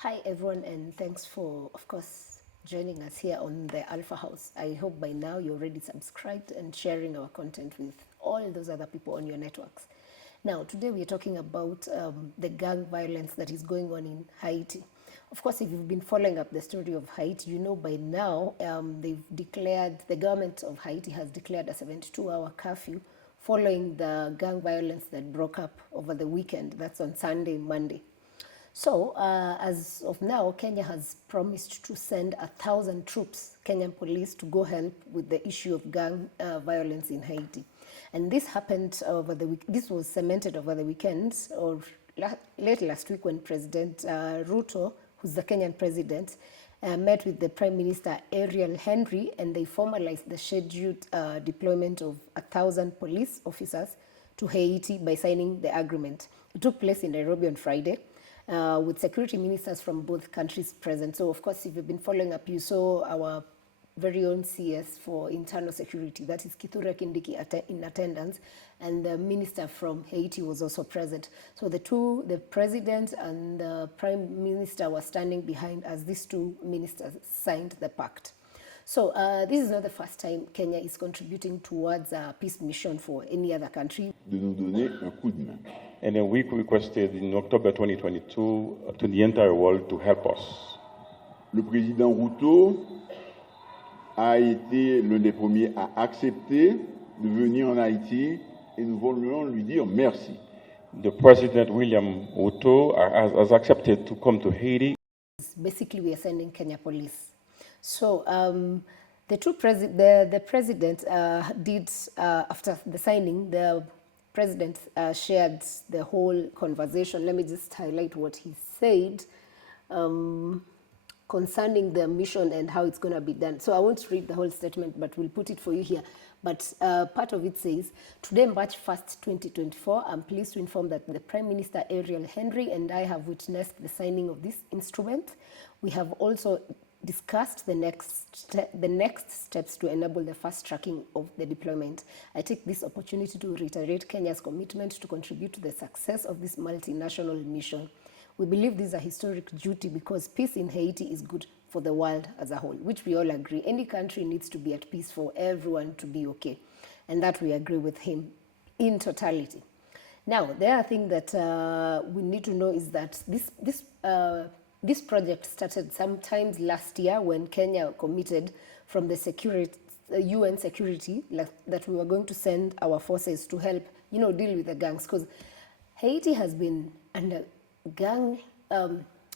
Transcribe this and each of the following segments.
Hi everyone, and thanks for, of course, joining us here on the Alpha House. I hope by now you're already subscribed and sharing our content with all those other people on your networks. Now, today we are talking about the gang violence that is going on in Haiti. Of course, if you've been following up the story of Haiti, you know by now the government of Haiti has declared a 72-hour curfew following the gang violence that broke up over the weekend. That's on Sunday, Monday. So, as of now, Kenya has promised to send 1,000 troops, Kenyan police, to go help with the issue of gang violence in Haiti. And this happened over the week. This was cemented over the weekend, or late last week, when President Ruto, who's the Kenyan president, met with the Prime Minister Ariel Henry, and they formalized the scheduled deployment of 1,000 police officers to Haiti by signing the agreement. It took place in Nairobi on Friday. With security ministers from both countries present. So, of course, if you've been following up, you saw our very own CS for internal security, that is Kithure Kindiki, in attendance, and the minister from Haiti was also present. So the president and the prime minister were standing behind as these two ministers signed the pact. So this is not the first time Kenya is contributing towards a peace mission for any other country. De nous donner un coup de main. And then we requested in October 2022 to the entire world to help us. Le président Ruto a été l'un des premiers à accepter de venir en Haïti et nous voulons lui dire merci. The President William Ruto has accepted to come to Haiti. Basically, we are sending Kenya police. So the president did, after the signing, the president shared the whole conversation. Let me just highlight what he said concerning the mission and how it's going to be done. So I won't read the whole statement, but we'll put it for you here. But part of it says, today, March 1st, 2024, I'm pleased to inform that the Prime Minister Ariel Henry and I have witnessed the signing of this instrument. We have also discussed the next steps to enable the fast tracking of the deployment. I take this opportunity to reiterate Kenya's commitment to contribute to the success of this multinational mission. We believe this is a historic duty because peace in Haiti is good for the world as a whole, which we all agree. Any country needs to be at peace for everyone to be okay. And that we agree with him in totality. Now, the other thing that we need to know is that this project started sometimes last year when Kenya committed from the UN security that we were going to send our forces to help, deal with the gangs. Because Haiti has been under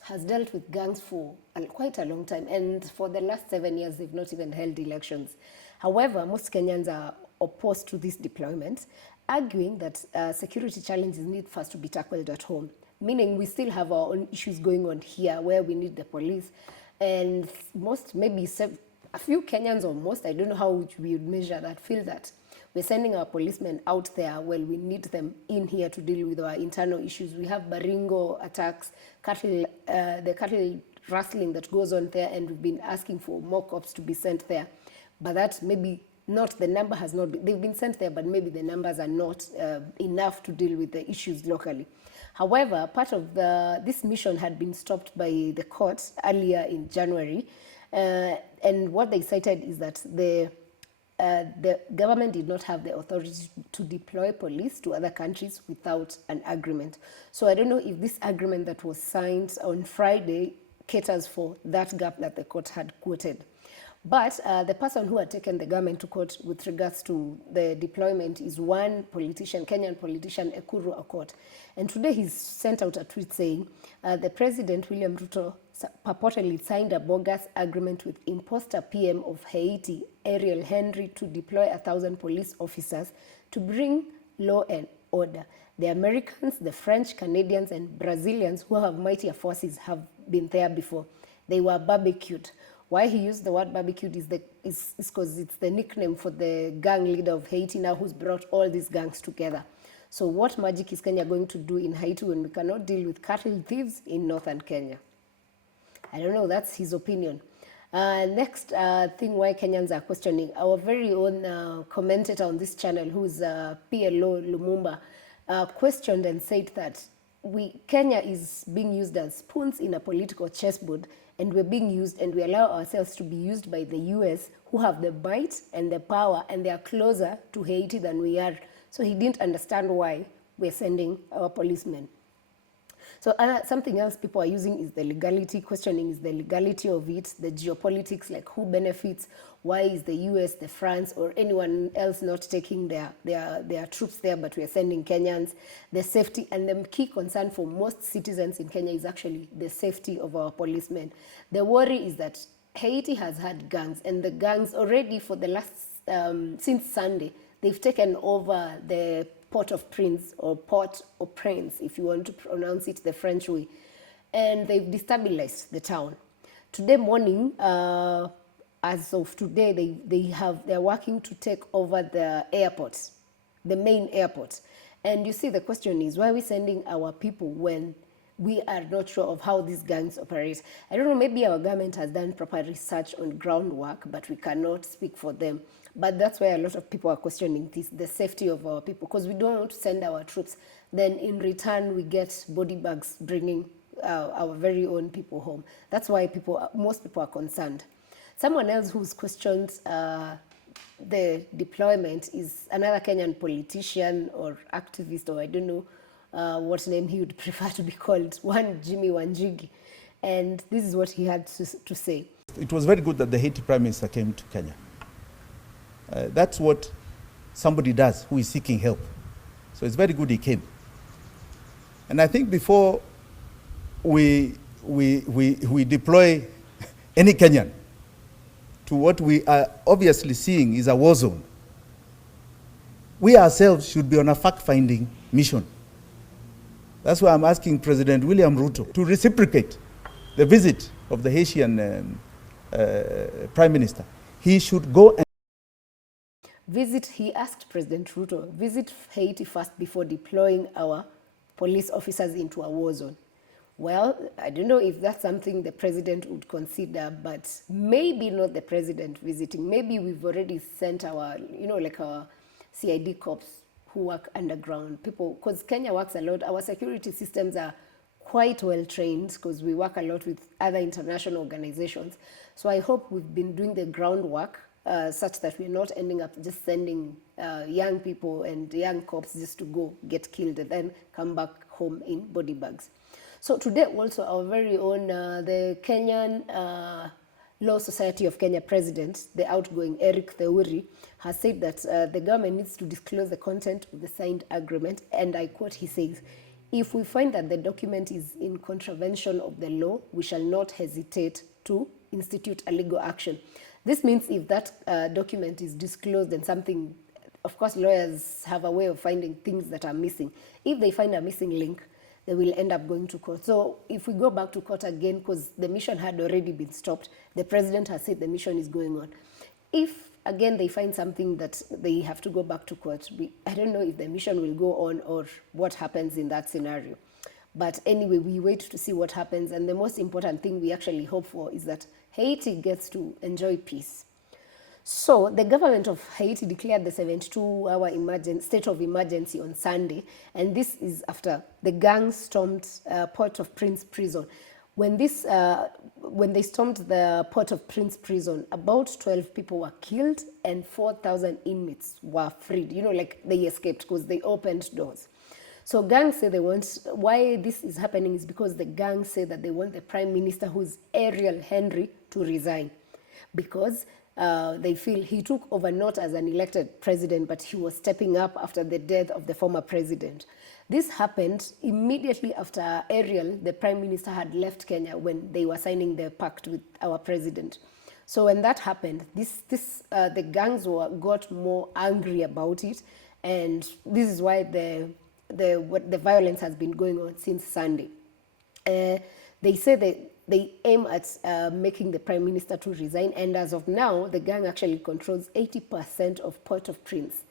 has dealt with gangs for quite a long time. And for the last 7 years, they've not even held elections. However, most Kenyans are opposed to this deployment, arguing that security challenges need first to be tackled at home. Meaning we still have our own issues going on here where we need the police. And maybe a few Kenyans or most, I don't know how we would measure that, feel that we're sending our policemen out there while we need them in here to deal with our internal issues. We have Baringo attacks, the cattle rustling that goes on there, and we've been asking for more cops to be sent there. But that maybe not, the number has not been, they've been sent there, but maybe the numbers are not enough to deal with the issues locally. However, part of this mission had been stopped by the court earlier in January, and what they cited is that the government did not have the authority to deploy police to other countries without an agreement. So I don't know if this agreement that was signed on Friday caters for that gap that the court had quoted. But the person who had taken the government to court with regards to the deployment is one politician, Kenyan politician, Ekuru Aukot. And today he's sent out a tweet saying, the President, William Ruto, purportedly signed a bogus agreement with imposter PM of Haiti, Ariel Henry, to deploy 1,000 police officers to bring law and order. The Americans, the French, Canadians, and Brazilians who have mightier forces have been there before. They were barbecued. Why he used the word barbecued is because it's the nickname for the gang leader of Haiti now, who's brought all these gangs together. So what magic is Kenya going to do in Haiti when we cannot deal with cattle thieves in northern Kenya? I don't know, that's his opinion. Next thing why Kenyans are questioning, our very own commentator on this channel, who's PLO Lumumba, questioned and said that Kenya is being used as pawns in a political chessboard, and we're being used, and we allow ourselves to be used by the US, who have the might and the power, and they are closer to Haiti than we are. So he didn't understand why we're sending our policemen. So something else people are using is the legality, questioning is the legality of it, the geopolitics, like who benefits, why is the US, the France, or anyone else not taking their troops there, but we are sending Kenyans, the safety, and the key concern for most citizens in Kenya is actually the safety of our policemen. The worry is that Haiti has had gangs, and the gangs already for the last, since Sunday, they've taken over the Port-au-Prince, or Port-au-Prince, if you want to pronounce it the French way, and they've destabilized the town. Today morning, as of today, they're working to take over the airport, the main airport. And you see, the question is, why are we sending our people when we are not sure of how these gangs operate? I don't know, maybe our government has done proper research on groundwork, but we cannot speak for them. But that's why a lot of people are questioning this, the safety of our people, because we don't want to send our troops. Then in return, we get body bags bringing our very own people home. That's why most people are concerned. Someone else who's questioned the deployment is another Kenyan politician or activist, or I don't know what name he would prefer to be called, one Jimmy Wanjigi. And this is what he had to say. It was very good that the Haiti Prime Minister came to Kenya. That's what somebody does who is seeking help. So it's very good he came. And I think before we deploy any Kenyan to what we are obviously seeing is a war zone, we ourselves should be on a fact-finding mission. That's why I'm asking President William Ruto to reciprocate the visit of the Haitian Prime Minister. He should go and he asked President Ruto, visit Haiti first before deploying our police officers into a war zone. Well, I don't know if that's something the president would consider, but maybe not the president visiting. Maybe we've already sent our, like our CID cops who work underground, people, because Kenya works a lot. Our security systems are quite well trained because we work a lot with other international organizations. So I hope we've been doing the groundwork such that we're not ending up just sending young people and young cops just to go get killed and then come back home in body bags. So today also our very own, the Kenyan Law Society of Kenya president, the outgoing Eric Theuri, has said that the government needs to disclose the content of the signed agreement. And I quote, he says, if we find that the document is in contravention of the law, we shall not hesitate to institute a legal action. This means if that document is disclosed and something, of course, lawyers have a way of finding things that are missing. If they find a missing link, they will end up going to court. So if we go back to court again, because the mission had already been stopped, the president has said the mission is going on. If, again, they find something that they have to go back to court, I don't know if the mission will go on or what happens in that scenario. But anyway, we wait to see what happens. And the most important thing we actually hope for is that Haiti gets to enjoy peace. So the government of Haiti declared the 72-hour state of emergency on Sunday, and this is after the gang stormed Port-au-Prince prison. When they stormed the Port-au-Prince prison, about 12 people were killed and 4,000 inmates were freed. Like they escaped because they opened doors. So gangs say why this is happening is because the gangs say that they want the Prime Minister, who's Ariel Henry, to resign. Because they feel he took over not as an elected president, but he was stepping up after the death of the former president. This happened immediately after Ariel, the Prime Minister, had left Kenya when they were signing the pact with our president. So when that happened, the gangs got more angry about it, and this is why the violence has been going on since Sunday. They say that they aim at making the Prime Minister to resign, and as of now, the gang actually controls 80% of Port-au-Prince,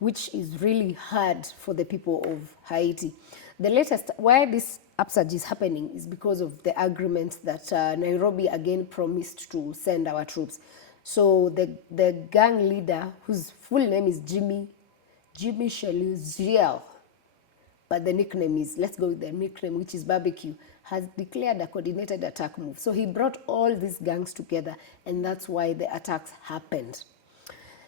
which is really hard for the people of Haiti. The latest, why this upsurge is happening is because of the agreement that Nairobi again promised to send our troops. So the gang leader, whose full name is Jimmy Sheluziel, but the nickname is, let's go with the nickname, which is Barbecue, has declared a coordinated attack move. So he brought all these gangs together, and that's why the attacks happened.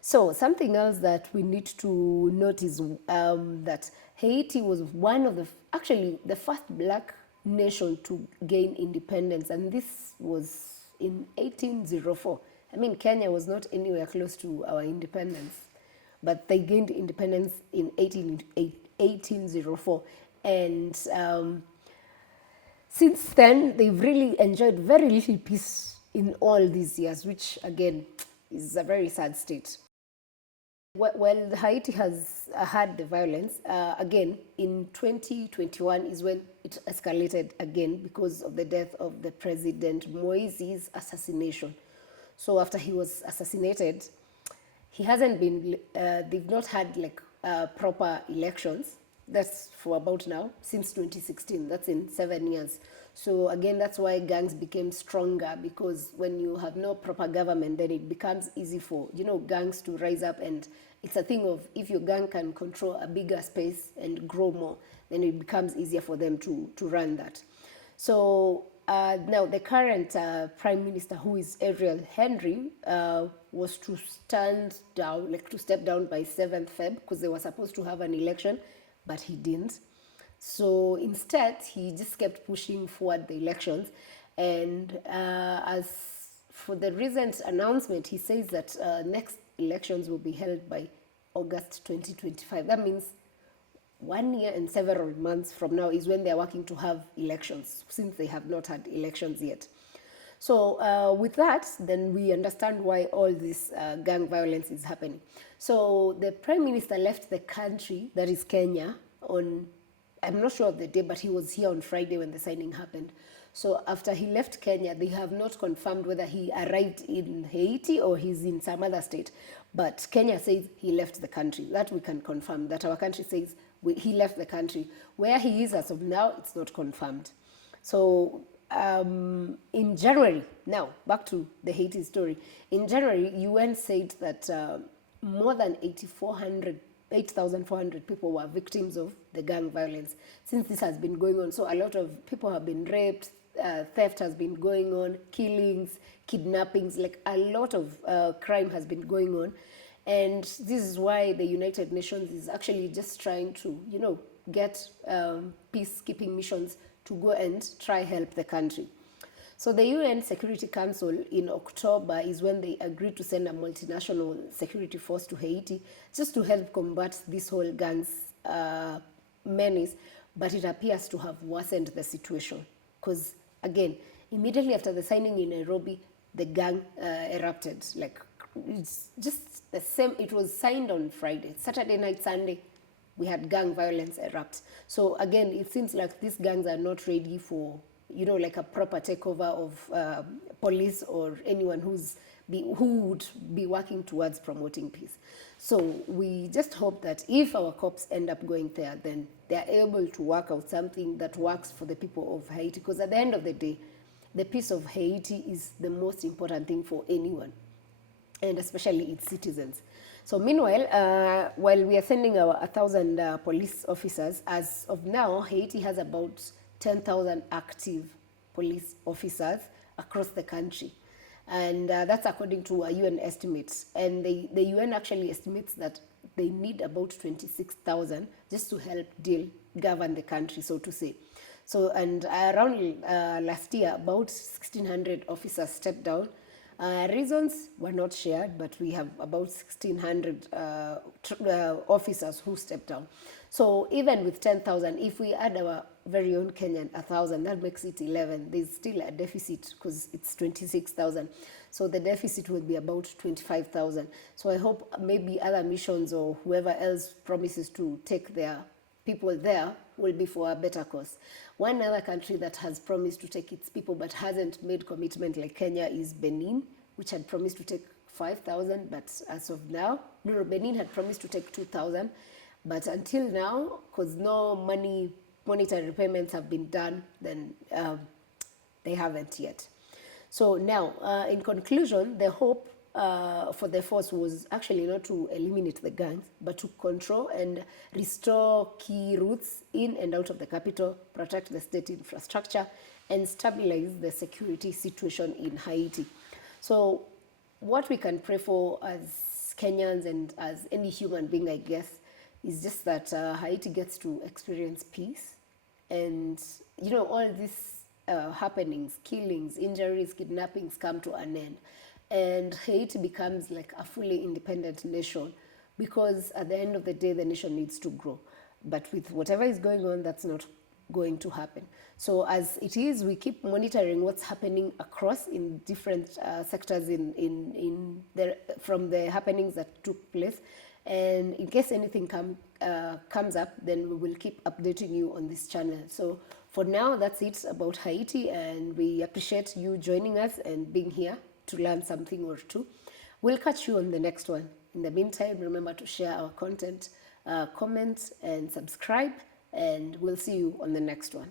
So something else that we need to note is that Haiti was one of actually the first black nation to gain independence, and this was in 1804. I mean, Kenya was not anywhere close to our independence, but they gained independence in 1804. And since then, they've really enjoyed very little peace in all these years, which again is a very sad state. Well, Haiti has had the violence, again, in 2021 is when it escalated again because of the death of the President Moise's assassination. So after he was assassinated, he hasn't been, they've not had like proper elections. That's for about now, since 2016, that's in 7 years. So again, that's why gangs became stronger, because when you have no proper government, then it becomes easy for, gangs to rise up. And it's a thing of, if your gang can control a bigger space and grow more, then it becomes easier for them to run that. So now the current Prime Minister, who is Ariel Henry, was to stand down, like to step down by 7th Feb, because they were supposed to have an election, but he didn't. So instead, he just kept pushing forward the elections. And as for the recent announcement, he says that next elections will be held by August 2025. That means 1 year and several months from now is when they're working to have elections, since they have not had elections yet. So with that, then we understand why all this gang violence is happening. So the Prime Minister left the country, that is Kenya, on, I'm not sure of the day, but he was here on Friday when the signing happened. So after he left Kenya, they have not confirmed whether he arrived in Haiti or he's in some other state. But Kenya says he left the country. That we can confirm, that our country says he left the country. Where he is as of now, it's not confirmed. So in January, now back to the Haiti story. In January, UN said that more than 8,400 people were victims of the gang violence since this has been going on. So a lot of people have been raped, theft has been going on, killings, kidnappings, like a lot of crime has been going on. And this is why the United Nations is actually just trying to, get peacekeeping missions to go and try help the country. So the UN Security Council in October is when they agreed to send a multinational security force to Haiti just to help combat this whole gangs menace, but it appears to have worsened the situation because, again, immediately after the signing in Nairobi, the gang erupted. Like, it's just the same. It was signed on Friday. Saturday night, Sunday, we had gang violence erupt. So again, it seems like these gangs are not ready for, like a proper takeover of police or anyone who would be working towards promoting peace. So we just hope that if our cops end up going there, then they're able to work out something that works for the people of Haiti. Because at the end of the day, the peace of Haiti is the most important thing for anyone, and especially its citizens. So meanwhile, while we are sending our 1,000 police officers, as of now, Haiti has about 10,000 active police officers across the country. And that's according to a UN estimates. And the UN actually estimates that they need about 26,000 just to help govern the country, so to say. So, and around last year, about 1,600 officers stepped down. Reasons were not shared, but we have about 1,600 officers who stepped down. So even with 10,000, if we add our very own Kenyan 1,000, that makes it 11. There's still a deficit because it's 26,000. So the deficit will be about 25,000. So I hope maybe other missions or whoever else promises to take their people there will be for a better cause. One other country that has promised to take its people but hasn't made commitment like Kenya is Benin, which had promised to take 5,000, but as of now, Benin had promised to take 2,000, but until now, because no monetary payments have been done, then they haven't yet. So now, in conclusion, the hope for the force was actually not to eliminate the gangs, but to control and restore key routes in and out of the capital, protect the state infrastructure, and stabilize the security situation in Haiti. So what we can pray for as Kenyans and as any human being, I guess, is just that Haiti gets to experience peace. And, you know, all these happenings, killings, injuries, kidnappings come to an end. And Haiti becomes like a fully independent nation, because at the end of the day, the nation needs to grow. But with whatever is going on, that's not going to happen. So as it is, we keep monitoring what's happening across in different sectors from the happenings that took place. And in case anything comes up, then we will keep updating you on this channel. So for now, that's it about Haiti, and we appreciate you joining us and being here to learn something or two. We'll catch you on the next one. In the meantime, remember to share our content, comment, and subscribe, and we'll see you on the next one.